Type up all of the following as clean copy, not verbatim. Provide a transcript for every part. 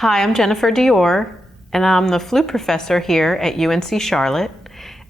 Hi, I'm Jennifer Dior, and I'm the flute professor here at UNC Charlotte.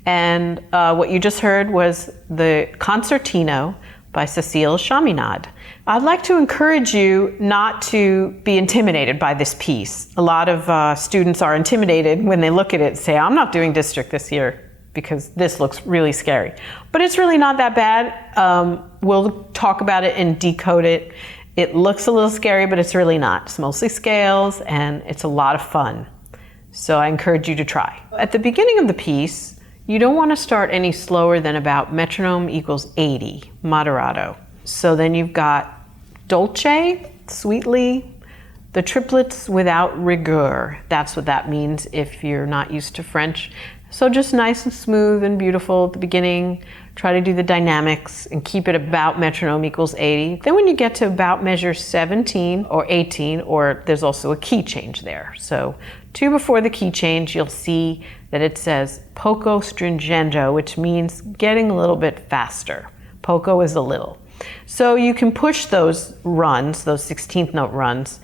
And what you just heard was the Concertino by Cécile Chaminade. I'd like to encourage you not to be intimidated by this piece. A lot of students are intimidated when they look at it and say, I'm not doing district this year because this looks really scary. But it's really not that bad. We'll talk about it and decode it. It looks a little scary, but it's really not. It's mostly scales and it's a lot of fun. So I encourage you to try. At the beginning of the piece, you don't want to start any slower than about metronome equals 80, moderato. So then you've got dolce, sweetly, the triplets without rigueur. That's what that means if you're not used to French. So just nice and smooth and beautiful at the beginning. Try to do the dynamics and keep it about metronome equals 80. Then when you get to about measure 17 or 18, or there's also a key change there. So 2 before the key change, you'll see that it says poco stringendo, which means getting a little bit faster. Poco is a little. So you can push those runs, those 16th note runs,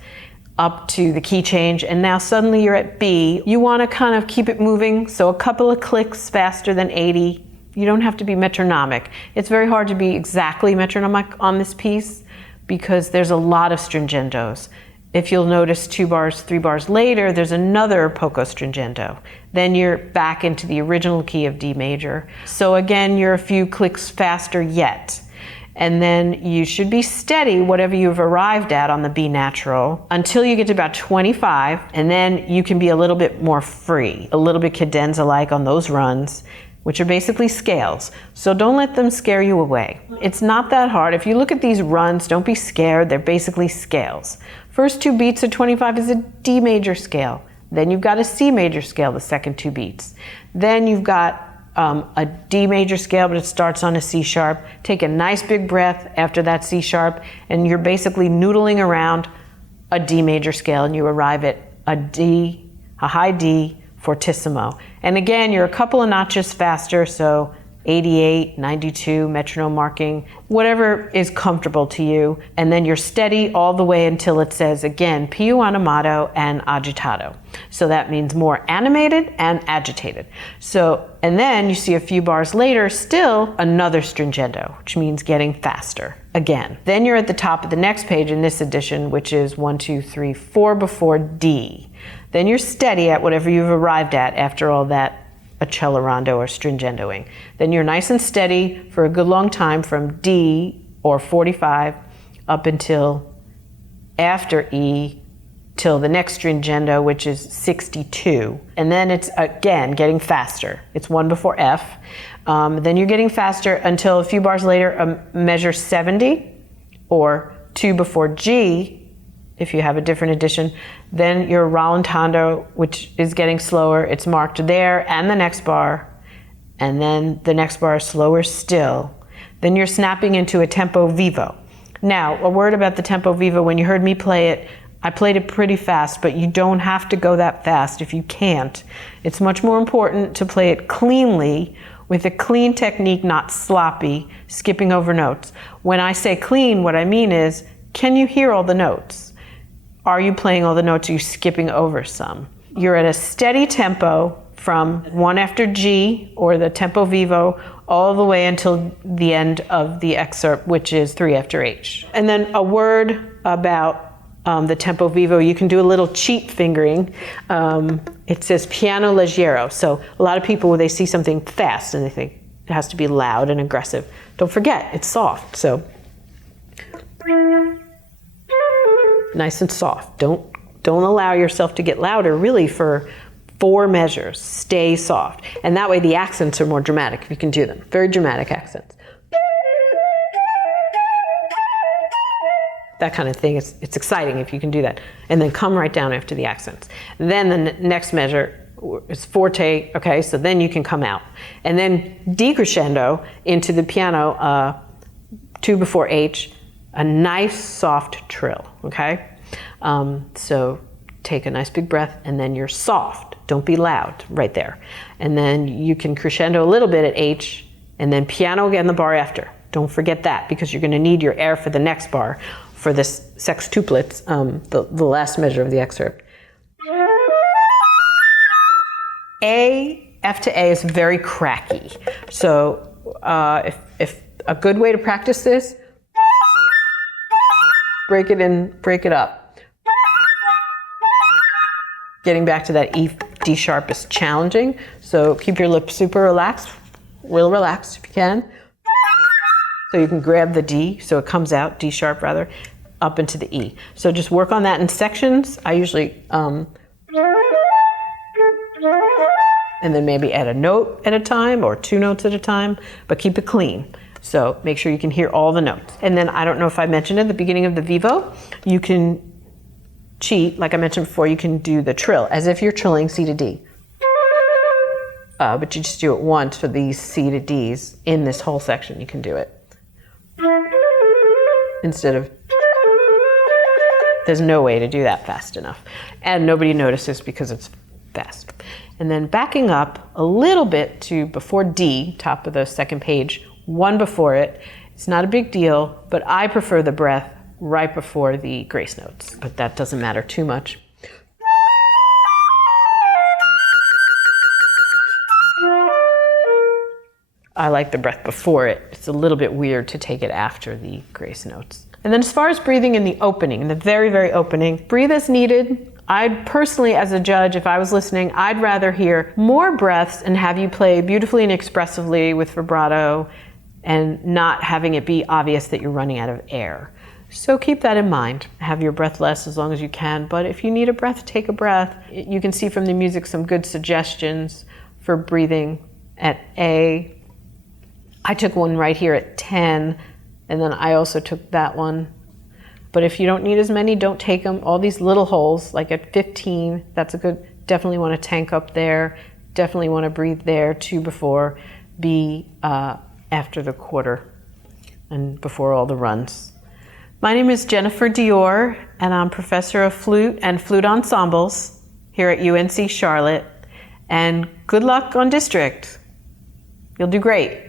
up to the key change, and now suddenly you're at B. You want to kind of keep it moving, so a couple of clicks faster than 80. You don't have to be metronomic. It's very hard to be exactly metronomic on this piece because there's a lot of stringendos. If you'll notice 2 bars, 3 bars later, there's another poco stringendo. Then you're back into the original key of D major. So again, you're a few clicks faster yet. And then you should be steady, whatever you've arrived at on the B natural, until you get to about 25, and then you can be a little bit more free, a little bit cadenza-like on those runs, which are basically scales. So don't let them scare you away. It's not that hard. If you look at these runs, don't be scared. They're basically scales. First 2 beats of 25 is a D major scale. Then you've got a C major scale, the second 2 beats. Then you've got a D major scale, but it starts on a C sharp. Take a nice big breath after that C sharp, and you're basically noodling around a D major scale, and you arrive at a D, a high D, fortissimo. And again, you're a couple of notches faster, so 88, 92, metronome marking, whatever is comfortable to you. And then you're steady all the way until it says, again, più animato and agitato. So that means more animated and agitated. So, and then you see a few bars later, still another stringendo, which means getting faster again. Then you're at the top of the next page in this edition, which is 1, 2, 3, 4 before D. Then you're steady at whatever you've arrived at after all that accelerando or stringendoing. Then you're nice and steady for a good long time from D or 45 up until after E till the next stringendo, which is 62. And then it's again getting faster. It's 1 before F. Then you're getting faster until a few bars later, measure 70 or 2 before G, if you have a different edition. Then your rallentando, which is getting slower. It's marked there and the next bar, and then the next bar is slower still. Then you're snapping into a tempo vivo. Now, a word about the tempo vivo. When you heard me play it, I played it pretty fast, but you don't have to go that fast if you can't. It's much more important to play it cleanly, with a clean technique, not sloppy, skipping over notes. When I say clean, what I mean is, can you hear all the notes? Are you playing all the notes? Are you skipping over some? You're at a steady tempo from 1 after G, or the tempo vivo, all the way until the end of the excerpt, which is 3 after H. And then a word about the tempo vivo. You can do a little cheat fingering. It says piano leggero. So a lot of people, when they see something fast and they think it has to be loud and aggressive, don't forget, it's soft. So nice and soft. Don't allow yourself to get louder really for 4 measures. Stay soft. And that way the accents are more dramatic if you can do them. Very dramatic accents. That kind of thing. It's exciting if you can do that. And then come right down after the accents. Then the next measure is forte. Okay, so then you can come out. And then decrescendo into the piano, 2 before H, a nice soft trill, okay? So take a nice big breath, and then you're soft. Don't be loud right there. And then you can crescendo a little bit at H, and then piano again the bar after. Don't forget that, because you're gonna need your air for the next bar for this sextuplets, the last measure of the excerpt. F to A is very cracky. So if a good way to practice this, break it in, break it up. Getting back to that D sharp is challenging, so keep your lips super relaxed, real relaxed if you can. So you can grab the D, so it comes out, D sharp rather, up into the E. So just work on that in sections. I usually, and then maybe add a note at a time or 2 notes at a time, but keep it clean. So make sure you can hear all the notes. And then I don't know if I mentioned at the beginning of the vivo, you can cheat, like I mentioned before, you can do the trill as if you're trilling C to D. But you just do it once for these C to Ds in this whole section, you can do it. Instead of, there's no way to do that fast enough. And nobody notices because it's fast. And then backing up a little bit to before D, top of the second page, 1 before it. It's not a big deal, but I prefer the breath right before the grace notes, but that doesn't matter too much. I like the breath before it. It's a little bit weird to take it after the grace notes. And then as far as breathing in the opening, in the very, very opening, breathe as needed. I'd personally, as a judge, if I was listening, I'd rather hear more breaths and have you play beautifully and expressively with vibrato and not having it be obvious that you're running out of air. So keep that in mind. Have your breath less as long as you can, but if you need a breath, take a breath. You can see from the music some good suggestions for breathing at A. I took one right here at 10, and then I also took that one. But if you don't need as many, don't take them. All these little holes, like at 15, that's a good, definitely want to tank up there. Definitely want to breathe there, 2 before, B after the quarter, and before all the runs. My name is Jennifer Dior, and I'm professor of flute and flute ensembles here at UNC Charlotte. And good luck on district. You'll do great.